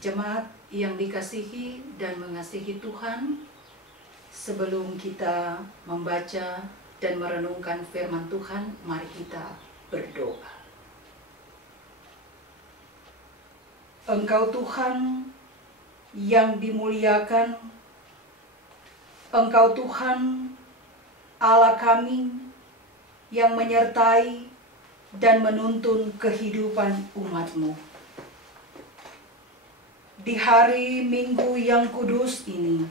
Jemaat yang dikasihi dan mengasihi Tuhan, sebelum kita membaca dan merenungkan firman Tuhan, mari kita berdoa. Engkau Tuhan yang dimuliakan, Engkau Tuhan Allah kami yang menyertai dan menuntun kehidupan umat-Mu. Di hari Minggu yang kudus ini,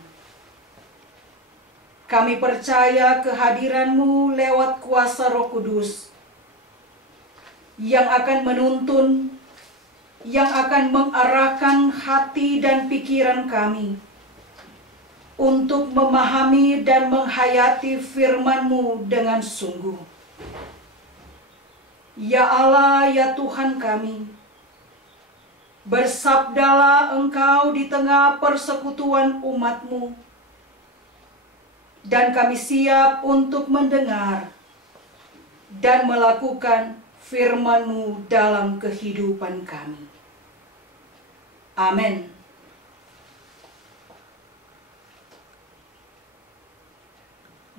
kami percaya kehadiran-Mu lewat kuasa Roh Kudus yang akan menuntun, yang akan mengarahkan hati dan pikiran kami untuk memahami dan menghayati firman-Mu dengan sungguh. Ya Allah, ya Tuhan kami, bersabdalah Engkau di tengah persekutuan umat-Mu, dan kami siap untuk mendengar dan melakukan firman-Mu dalam kehidupan kami. Amin.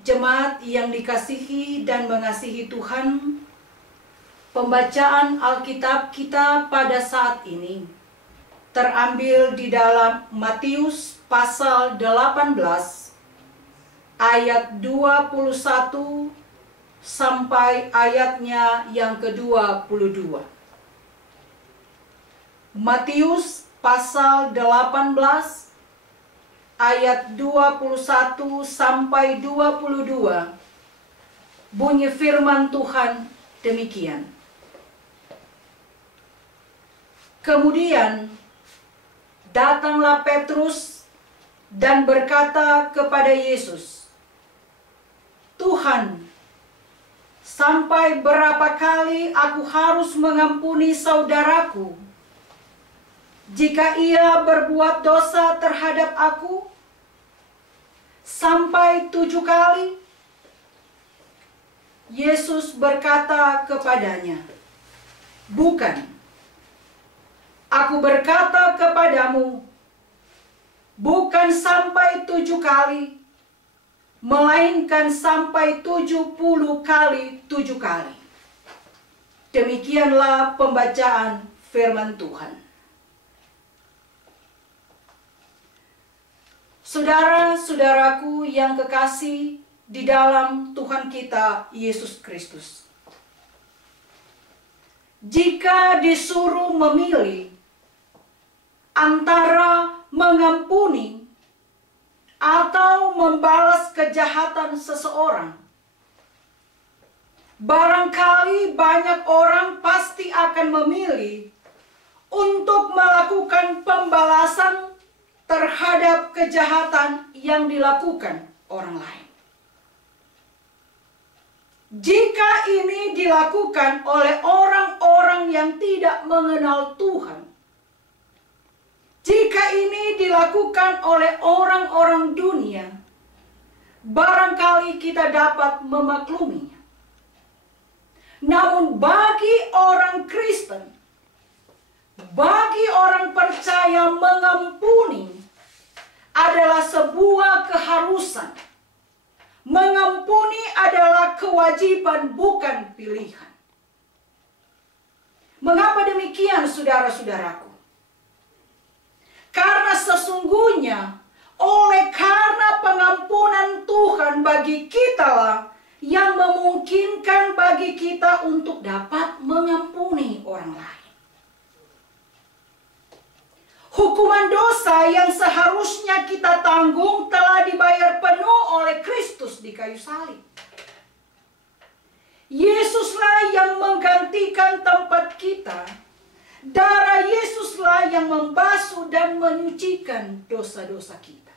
Jemaat yang dikasihi dan mengasihi Tuhan, pembacaan Alkitab kita pada saat ini terambil di dalam Matius pasal 18 ayat 21 sampai ayatnya yang ke-22. Matius pasal 18 ayat 21 sampai 22. Bunyi firman Tuhan demikian. Kemudian datanglah Petrus dan berkata kepada Yesus, "Tuhan, sampai berapa kali aku harus mengampuni saudaraku jika ia berbuat dosa terhadap aku? Sampai 7 kali?" Yesus berkata kepadanya, "Bukan. Aku berkata kepadamu, bukan sampai 7 kali, melainkan sampai 70 kali 7 kali." Demikianlah pembacaan firman Tuhan. Saudara-saudaraku yang kekasih di dalam Tuhan kita Yesus Kristus, jika disuruh memilih antara mengampuni atau membalas kejahatan seseorang, barangkali banyak orang pasti akan memilih untuk melakukan pembalasan terhadap kejahatan yang dilakukan orang lain. Jika ini dilakukan oleh orang-orang yang tidak mengenal Tuhan, jika ini dilakukan oleh orang-orang dunia, barangkali kita dapat memakluminya. Namun bagi orang Kristen, bagi orang percaya, mengampuni adalah sebuah keharusan. Mengampuni adalah kewajiban, bukan pilihan. Mengapa demikian, saudara-saudaraku? Karena sesungguhnya oleh karena pengampunan Tuhan bagi kita lah yang memungkinkan bagi kita untuk dapat mengampuni orang lain. Hukuman dosa yang seharusnya kita tanggung telah dibayar penuh oleh Kristus di kayu salib. Yesuslah yang menggantikan tempat kita. Darah Yesuslah yang membasuh dan menyucikan dosa-dosa kita.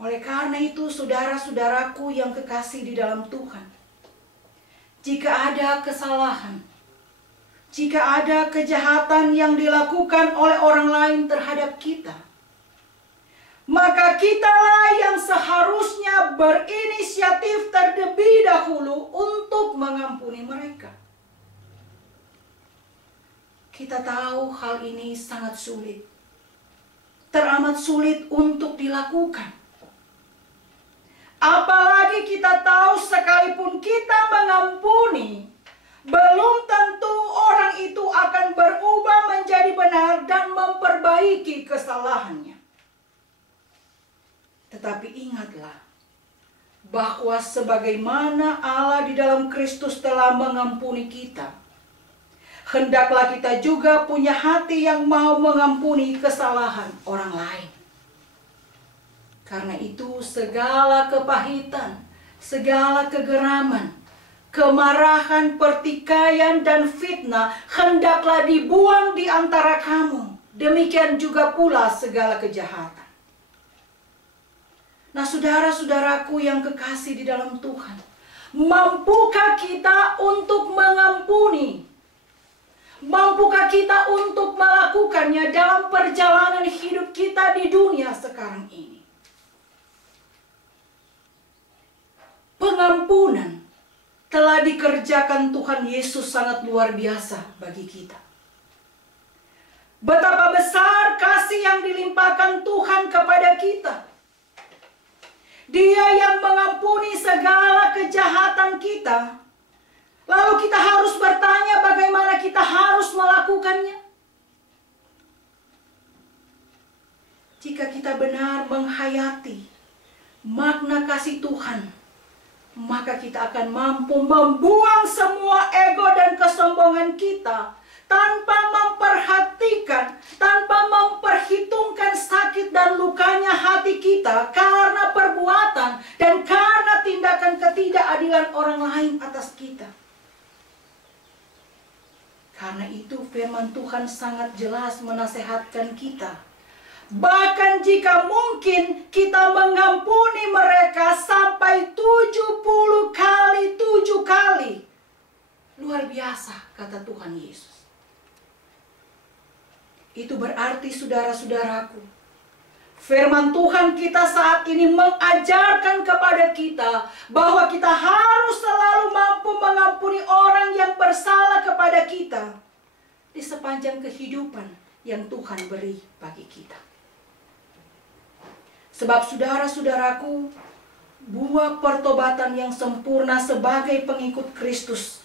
Oleh karena itu, saudara-saudaraku yang kekasih di dalam Tuhan, jika ada kesalahan, jika ada kejahatan yang dilakukan oleh orang lain terhadap kita, maka kitalah yang seharusnya berinisiatif terlebih dahulu untuk mengampuni mereka. Kita tahu hal ini sangat sulit. Teramat sulit untuk dilakukan. Apalagi kita tahu sekalipun kita mengampuni, belum tentu orang itu akan berubah menjadi benar dan memperbaiki kesalahannya. Tetapi ingatlah bahwa sebagaimana Allah di dalam Kristus telah mengampuni kita, hendaklah kita juga punya hati yang mau mengampuni kesalahan orang lain. Karena itu segala kepahitan, segala kegeraman, kemarahan, pertikaian, dan fitnah hendaklah dibuang di antara kamu. Demikian juga pula segala kejahatan. Nah, saudara-saudaraku yang kekasih di dalam Tuhan, mampukah kita untuk mengampuni? Mampukah kita untuk melakukannya dalam perjalanan hidup kita di dunia sekarang ini? Pengampunan telah dikerjakan Tuhan Yesus sangat luar biasa bagi kita. Betapa besar kasih yang dilimpahkan Tuhan kepada kita. Dia yang mengampuni segala kejahatan kita. Lalu kita harus bertanya bagaimana kita harus melakukannya. Jika kita benar menghayati makna kasih Tuhan, maka kita akan mampu membuang semua ego dan kesombongan kita tanpa memperhatikan, tanpa memperhitungkan sakit dan lukanya hati kita karena perbuatan dan karena tindakan ketidakadilan orang lain atas kita. Karena itu firman Tuhan sangat jelas menasehatkan kita. Bahkan jika mungkin kita mengampuni mereka sampai 70 kali 7 kali. Luar biasa kata Tuhan Yesus. Itu berarti saudara-saudaraku, firman Tuhan kita saat ini mengajarkan kepada kita bahwa kita harus selalu mampu mengampuni orang yang bersalah kepada kita di sepanjang kehidupan yang Tuhan beri bagi kita. Sebab saudara-saudaraku, buah pertobatan yang sempurna sebagai pengikut Kristus,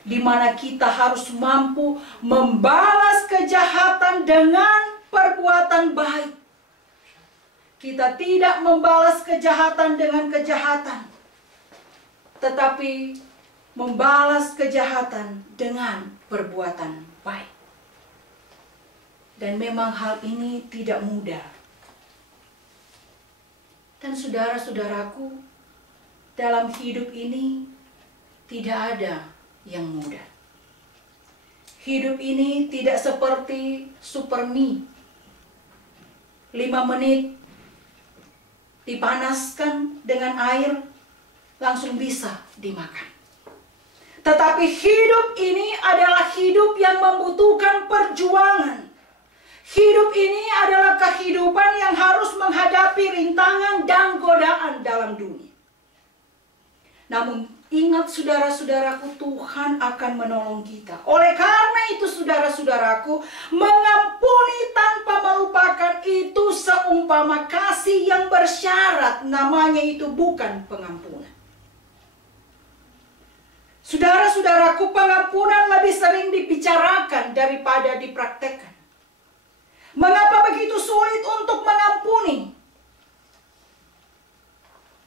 di mana kita harus mampu membalas kejahatan dengan perbuatan baik. Kita tidak membalas kejahatan dengan kejahatan, tetapi membalas kejahatan dengan perbuatan baik. Dan memang hal ini tidak mudah. Dan saudara-saudaraku, dalam hidup ini tidak ada yang mudah. Hidup ini tidak seperti super mie. 5 menit dipanaskan dengan air, langsung bisa dimakan. Tetapi hidup ini adalah hidup yang membutuhkan perjuangan. Hidup ini adalah kehidupan yang harus menghadapi rintangan dan godaan dalam dunia. Namun ingat saudara-saudaraku, Tuhan akan menolong kita. Oleh karena itu saudara-saudaraku, mengampuni tanpa melupakan itu seumpama kasih yang bersyarat. Namanya itu bukan pengampunan. Saudara-saudaraku, pengampunan lebih sering dibicarakan daripada dipraktekkan. Mengapa begitu sulit untuk mengampuni?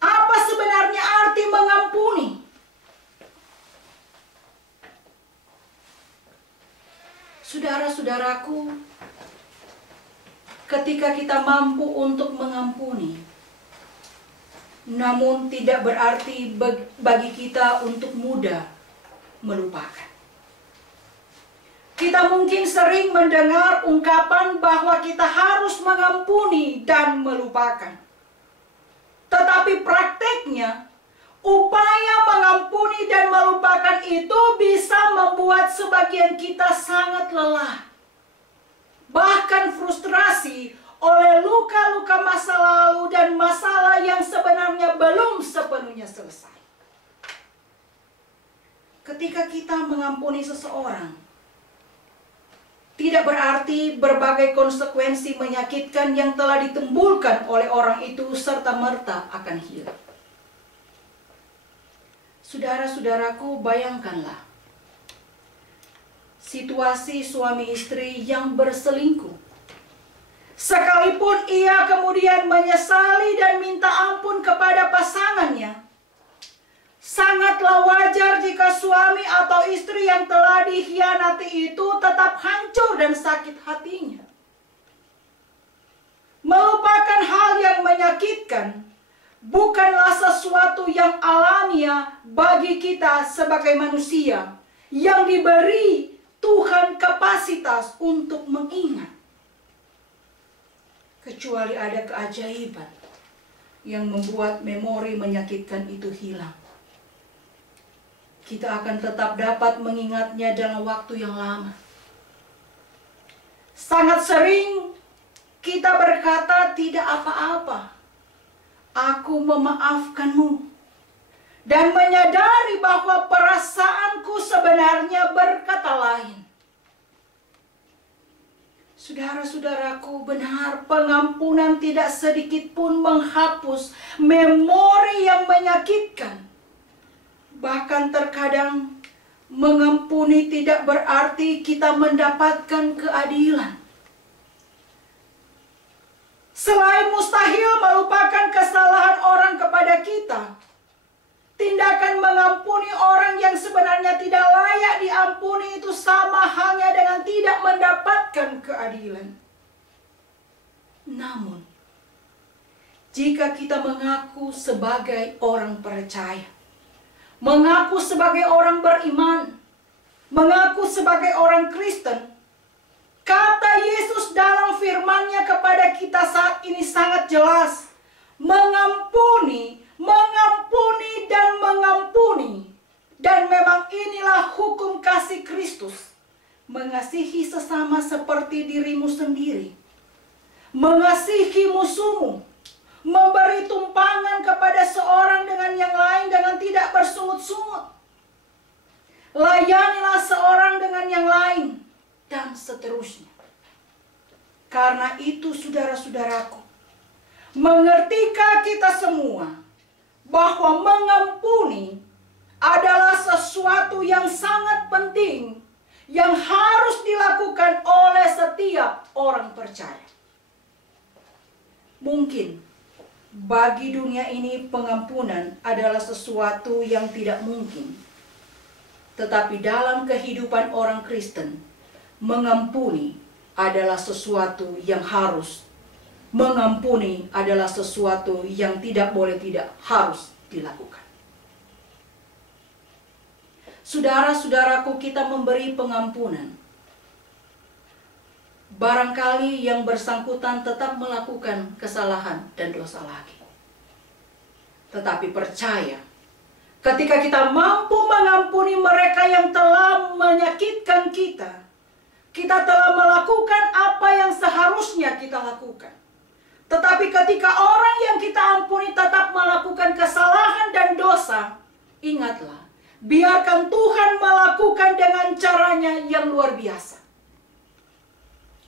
Apa sebenarnya arti mengampuni? Saudara-saudaraku, ketika kita mampu untuk mengampuni, namun tidak berarti bagi kita untuk mudah melupakan. Kita mungkin sering mendengar ungkapan bahwa kita harus mengampuni dan melupakan. Tetapi prakteknya, upaya mengampuni dan melupakan itu bisa membuat sebagian kita sangat lelah. Bahkan frustrasi oleh luka-luka masa lalu dan masalah yang sebenarnya belum sepenuhnya selesai. Ketika kita mengampuni seseorang, tidak berarti berbagai konsekuensi menyakitkan yang telah ditimbulkan oleh orang itu serta-merta akan hilang. Saudara-saudaraku, bayangkanlah situasi suami istri yang berselingkuh. Sekalipun ia kemudian menyesali dan minta ampun kepada pasangannya, sangatlah wajar jika suami atau istri yang telah dikhianati itu tetap hancur dan sakit hatinya. Melupakan hal yang menyakitkan bukanlah sesuatu yang alamiah bagi kita sebagai manusia yang diberi Tuhan kapasitas untuk mengingat. Kecuali ada keajaiban yang membuat memori menyakitkan itu hilang. Kita akan tetap dapat mengingatnya dalam waktu yang lama. Sangat sering kita berkata tidak apa-apa, aku memaafkanmu, dan menyadari bahwa perasaanku sebenarnya berkata lain. Saudara-saudaraku, benar, pengampunan tidak sedikit pun menghapus memori yang menyakitkan. Bahkan terkadang mengampuni tidak berarti kita mendapatkan keadilan. Selain mustahil melupakan kesalahan orang kepada kita, tindakan mengampuni orang yang sebenarnya tidak layak diampuni itu sama halnya dengan tidak mendapatkan keadilan. Namun, jika kita mengaku sebagai orang percaya, mengaku sebagai orang beriman, mengaku sebagai orang Kristen, kata Yesus dalam firman-Nya kepada kita saat ini sangat jelas. Mengampuni, mengampuni, dan mengampuni. Dan memang inilah hukum kasih Kristus. Mengasihi sesama seperti dirimu sendiri. Mengasihi musuhmu. Memberi tumpangan kepada seorang dengan yang lain dengan tidak bersungut-sungut. Layanilah seorang dengan yang lain. Dan seterusnya. Karena itu saudara-saudaraku, mengertikah kita semua bahwa mengampuni adalah sesuatu yang sangat penting yang harus dilakukan oleh setiap orang percaya. Mungkin bagi dunia ini pengampunan adalah sesuatu yang tidak mungkin. Tetapi dalam kehidupan orang Kristen, mengampuni adalah sesuatu yang harus. Mengampuni adalah sesuatu yang tidak boleh tidak harus dilakukan. Saudara-saudaraku, kita memberi pengampunan. Barangkali yang bersangkutan tetap melakukan kesalahan dan dosa lagi. Tetapi percaya, ketika kita mampu mengampuni mereka yang telah menyakitkan kita, kita telah melakukan apa yang seharusnya kita lakukan. Tetapi ketika orang yang kita ampuni tetap melakukan kesalahan dan dosa, ingatlah, biarkan Tuhan melakukan dengan caranya yang luar biasa.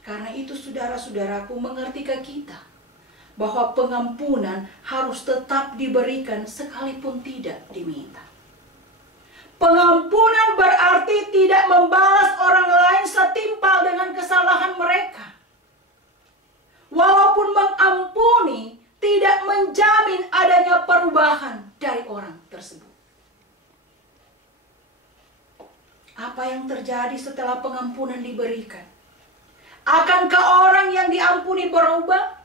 Karena itu saudara-saudaraku, mengertikah kita bahwa pengampunan harus tetap diberikan sekalipun tidak diminta. Pengampunan berarti tidak membalas orang lain setimpal dengan kesalahan mereka. Walaupun mengampuni tidak menjamin adanya perubahan dari orang tersebut. Apa yang terjadi setelah pengampunan diberikan? Akankah orang yang diampuni berubah?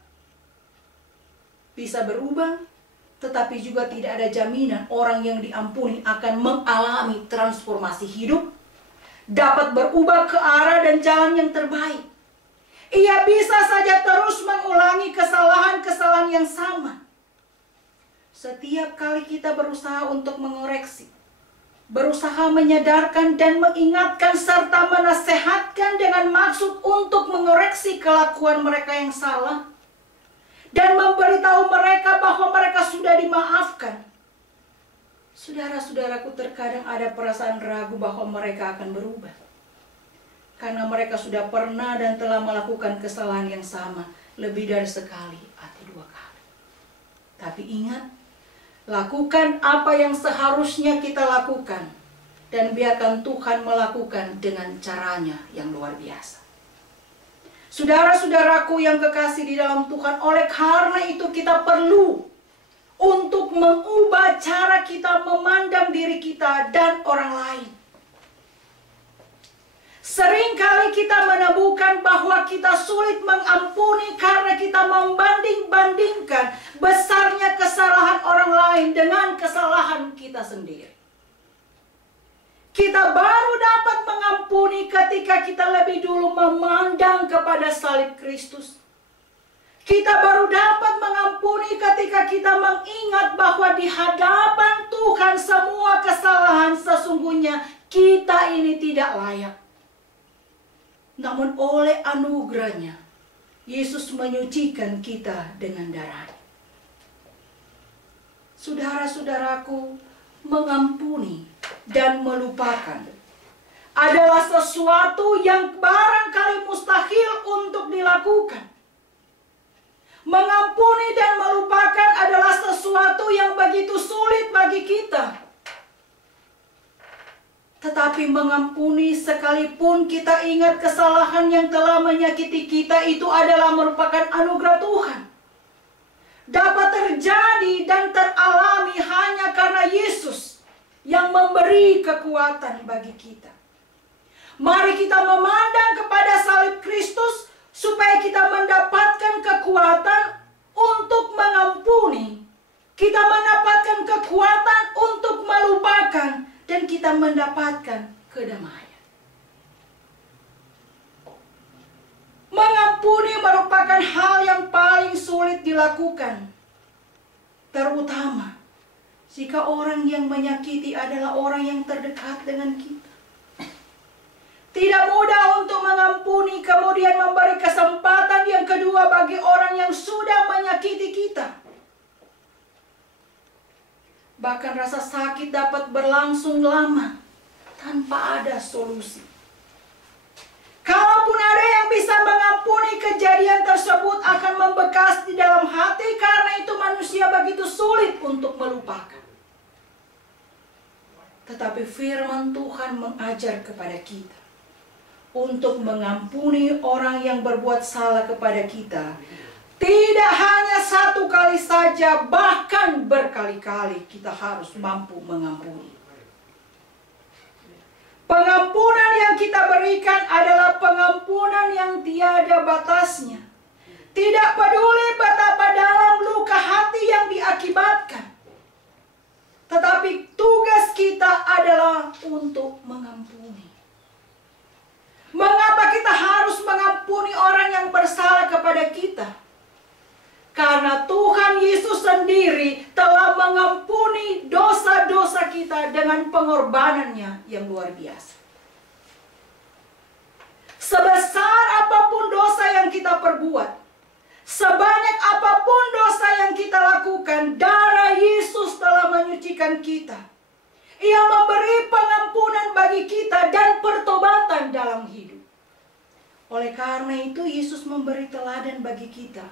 Bisa berubah, tetapi juga tidak ada jaminan orang yang diampuni akan mengalami transformasi hidup, dapat berubah ke arah dan jalan yang terbaik. Ia bisa saja terus mengulangi kesalahan-kesalahan yang sama. Setiap kali kita berusaha untuk mengoreksi, berusaha menyadarkan dan mengingatkan serta menasehatkan dengan maksud untuk mengoreksi kelakuan mereka yang salah, dan memberitahu mereka bahwa mereka sudah dimaafkan. Saudara-saudaraku, terkadang ada perasaan ragu bahwa mereka akan berubah. karena mereka sudah pernah dan telah melakukan kesalahan yang sama lebih dari sekali atau 2 kali. Tapi ingat, lakukan apa yang seharusnya kita lakukan dan biarkan Tuhan melakukan dengan caranya yang luar biasa. Saudara-saudaraku yang kekasih di dalam Tuhan, oleh karena itu kita perlu untuk mengubah cara kita memandang diri kita dan orang lain. Seringkali kita menemukan bahwa kita sulit mengampuni karena kita membanding-bandingkan besarnya kesalahan orang lain dengan kesalahan kita sendiri. Kita baru dapat mengampuni ketika kita lebih dulu memandang kepada salib Kristus. Kita baru dapat mengampuni ketika kita mengingat bahwa di hadapan Tuhan semua kesalahan sesungguhnya kita ini tidak layak. Namun oleh anugerahnya, Yesus menyucikan kita dengan darah-Nya. Saudara-saudaraku, mengampuni dan melupakan adalah sesuatu yang barangkali mustahil untuk dilakukan. Mengampuni dan melupakan adalah sesuatu yang begitu sulit bagi kita. Tetapi mengampuni sekalipun kita ingat kesalahan yang telah menyakiti kita itu adalah merupakan anugerah Tuhan. Dapat terjadi dan teralami hanya karena Yesus yang memberi kekuatan bagi kita. Mari kita memandang kepada salib Kristus supaya kita mendapatkan kekuatan untuk mengampuni. Kita mendapatkan kekuatan untuk melupakan dan kita mendapatkan kedamaian. Mengampuni merupakan hal yang paling sulit dilakukan. Terutama jika orang yang menyakiti adalah orang yang terdekat dengan kita. Tidak mudah untuk mengampuni kemudian memberi kesempatan yang kedua bagi orang yang sudah menyakiti kita. Bahkan rasa sakit dapat berlangsung lama tanpa ada solusi. Kalaupun ada yang bisa mengampuni, kejadian tersebut akan membekas di dalam hati karena itu manusia begitu sulit untuk melupakan. Tetapi firman Tuhan mengajar kepada kita untuk mengampuni orang yang berbuat salah kepada kita. Tidak hanya 1 kali saja, bahkan berkali-kali kita harus mampu mengampuni. Pengampunan yang kita berikan adalah pengampunan yang tiada batasnya. Tidak peduli betapa dalam luka hati yang diakibatkan. Tetapi tugas kita adalah untuk mengampuni. Mengapa kita harus mengampuni orang yang bersalah kepada kita? Karena Tuhan Yesus sendiri telah mengampuni dosa-dosa kita dengan pengorbanannya yang luar biasa. Sebesar apapun dosa yang kita perbuat, sebanyak apapun dosa yang kita lakukan, darah Yesus telah menyucikan kita. Ia memberi pengampunan bagi kita dan pertobatan dalam hidup. Oleh karena itu Yesus memberi teladan bagi kita.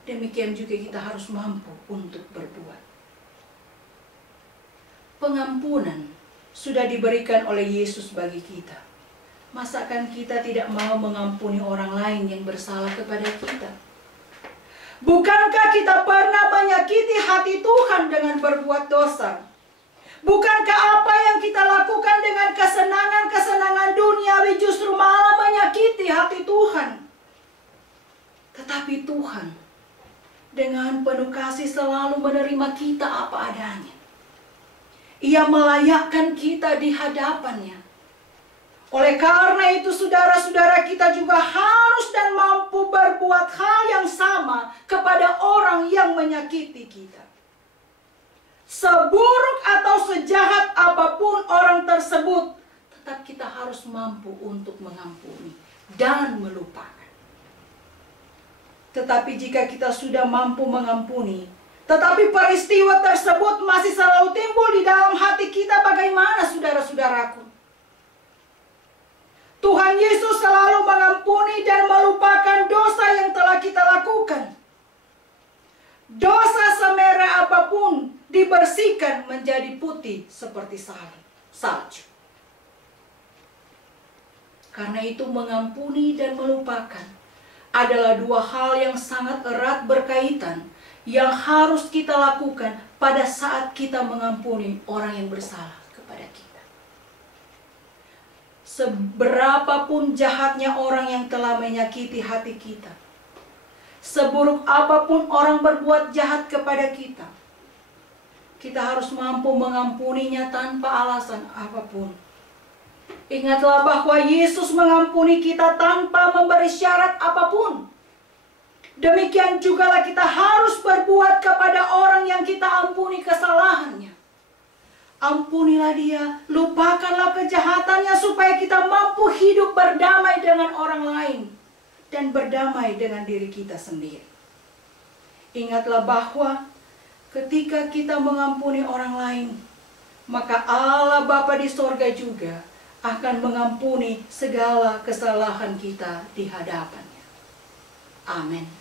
Demikian juga kita harus mampu untuk berbuat. Pengampunan sudah diberikan oleh Yesus bagi kita. Masakan kita tidak mau mengampuni orang lain yang bersalah kepada kita? Bukankah kita pernah menyakiti hati Tuhan dengan berbuat dosa? Bukankah apa yang kita lakukan dengan kesenangan-kesenangan duniawi justru malah menyakiti hati Tuhan? Tetapi Tuhan dengan penuh kasih selalu menerima kita apa adanya. Ia melayakkan kita di hadapannya. Oleh karena itu saudara-saudara kita juga harus dan mampu berbuat hal yang sama kepada orang yang menyakiti kita. Seburuk atau sejahat apapun orang tersebut, tetap kita harus mampu untuk mengampuni dan melupakan. Tetapi jika kita sudah mampu mengampuni, tetapi peristiwa tersebut masih selalu timbul di dalam hati kita, bagaimana saudara-saudaraku? Tuhan Yesus selalu mengampuni dan melupakan dosa yang telah kita lakukan. Dosa semerah apapun dibersihkan menjadi putih seperti salju. Karena itu mengampuni dan melupakan adalah dua hal yang sangat erat berkaitan yang harus kita lakukan pada saat kita mengampuni orang yang bersalah kepada kita. Seberapapun jahatnya orang yang telah menyakiti hati kita, seburuk apapun orang berbuat jahat kepada kita, kita harus mampu mengampuninya tanpa alasan apapun. Ingatlah bahwa Yesus mengampuni kita tanpa memberi syarat apapun. Demikian jugalah kita harus berbuat kepada orang yang kita ampuni kesalahannya. Ampunilah dia, lupakanlah kejahatannya supaya kita mampu hidup berdamai dengan orang lain dan berdamai dengan diri kita sendiri. Ingatlah bahwa ketika kita mengampuni orang lain, maka Allah Bapa di sorga juga akan mengampuni segala kesalahan kita di hadapannya. Amin.